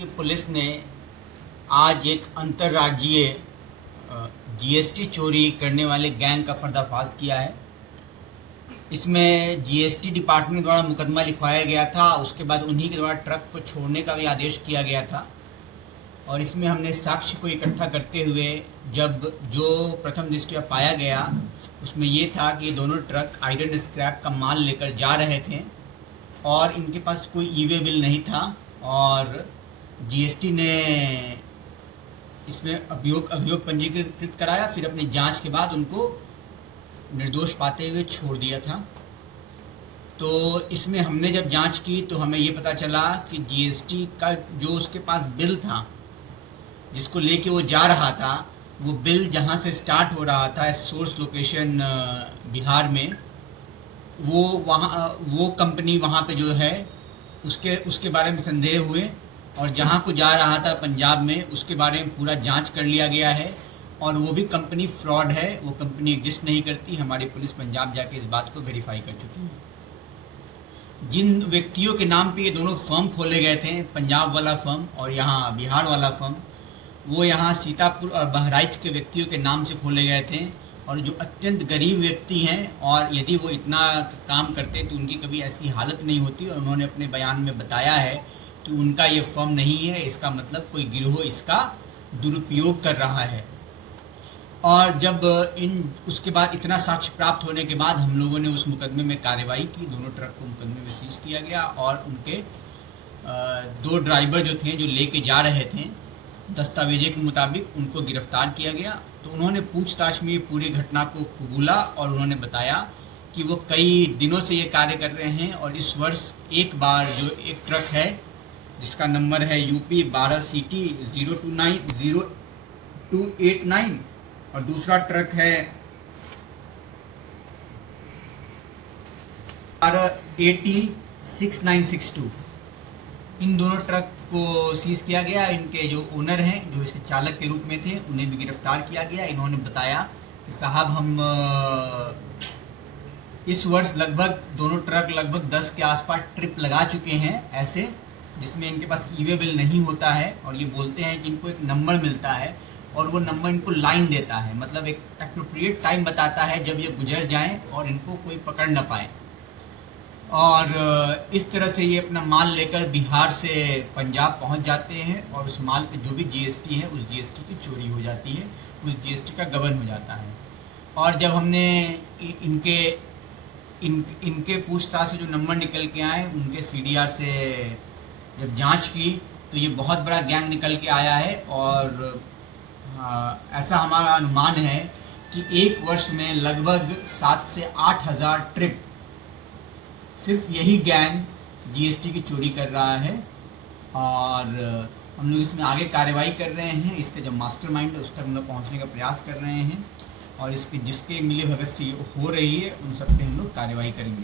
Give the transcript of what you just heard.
की पुलिस ने आज एक अंतर्राज्यीय जीएसटी चोरी करने वाले गैंग का पर्दाफाश किया है। इसमें जीएसटी डिपार्टमेंट द्वारा मुकदमा लिखवाया गया था। उसके बाद उन्हीं के द्वारा ट्रक को छोड़ने का भी आदेश किया गया था। और इसमें हमने साक्ष्य को इकट्ठा करते हुए जब जो प्रथम दृष्टया पाया गया उसमें ये था कि ये दोनों ट्रक आयरन स्क्रैप का माल लेकर जा रहे थे और इनके पास कोई ई-वे बिल नहीं था और जीएसटी ने इसमें अभियोग पंजीकृत कराया। फिर अपनी जांच के बाद उनको निर्दोष पाते हुए छोड़ दिया था। तो इसमें हमने जब जांच की तो हमें ये पता चला कि जीएसटी का जो उसके पास बिल था जिसको लेके वो जा रहा था, वो बिल जहाँ से स्टार्ट हो रहा था सोर्स लोकेशन बिहार में, वो कंपनी वहाँ पे जो है उसके बारे में संदेह हुए और जहाँ को जा रहा था पंजाब में उसके बारे में पूरा जांच कर लिया गया है और वो भी कंपनी फ्रॉड है, वो कंपनी एग्जिस्ट नहीं करती। हमारी पुलिस पंजाब जाके इस बात को वेरीफाई कर चुकी है। जिन व्यक्तियों के नाम पे ये दोनों फर्म खोले गए थे, पंजाब वाला फर्म और यहाँ बिहार वाला फर्म, वो यहाँ सीतापुर और बहराइच के व्यक्तियों के नाम से खोले गए थे और जो अत्यंत गरीब व्यक्ति हैं और यदि वो इतना काम करते तो उनकी कभी ऐसी हालत नहीं होती। और उन्होंने अपने बयान में बताया है कि उनका ये फर्म नहीं है, इसका मतलब कोई गिरोह इसका दुरुपयोग कर रहा है। और जब उसके बाद इतना साक्ष्य प्राप्त होने के बाद हम लोगों ने उस मुकदमे में कार्रवाई की। दोनों ट्रक को मुकदमे में सीज किया गया और उनके दो ड्राइवर जो थे जो लेके जा रहे थे दस्तावेजे के मुताबिक उनको गिरफ्तार किया गया। तो उन्होंने पूछताछ में पूरी घटना को कबूला और उन्होंने बताया कि वो कई दिनों से ये कार्य कर रहे हैं और इस वर्ष एक बार जो एक ट्रक है जिसका नंबर है UP 12 CT 0289 और दूसरा ट्रक है AT 6962, इन दोनों ट्रक को सीज किया गया। इनके जो ओनर हैं जो इसके चालक के रूप में थे उन्हें भी गिरफ्तार किया गया। इन्होंने बताया कि साहब हम इस वर्ष लगभग दोनों ट्रक लगभग 10 के आसपास ट्रिप लगा चुके हैं ऐसे जिसमें इनके पास ई-वे बिल नहीं होता है और ये बोलते हैं कि इनको एक नंबर मिलता है और वो नंबर इनको लाइन देता है, मतलब एक एप्रोप्रिएट टाइम बताता है जब ये गुजर जाएं और इनको कोई पकड़ न पाए। और इस तरह से ये अपना माल लेकर बिहार से पंजाब पहुंच जाते हैं और उस माल पे जो भी जीएसटी है उस जीएसटी की चोरी हो जाती है, उस जीएसटी का गबन हो जाता है। और जब हमने इनके पूछताछ से जो नंबर निकल के आए उनके CDR से जब जांच की तो ये बहुत बड़ा गैंग निकल के आया है। और ऐसा हमारा अनुमान है कि एक वर्ष में लगभग 7 से 8 हज़ार ट्रिप सिर्फ यही गैंग जीएसटी की चोरी कर रहा है। और हम लोग इसमें आगे कार्रवाई कर रहे हैं। इसके जो मास्टरमाइंड है उस तक हम लोग पहुँचने का प्रयास कर रहे हैं और इसके जिसके मिली भगत से हो रही है उन सब पे हम लोग कार्रवाई करेंगे।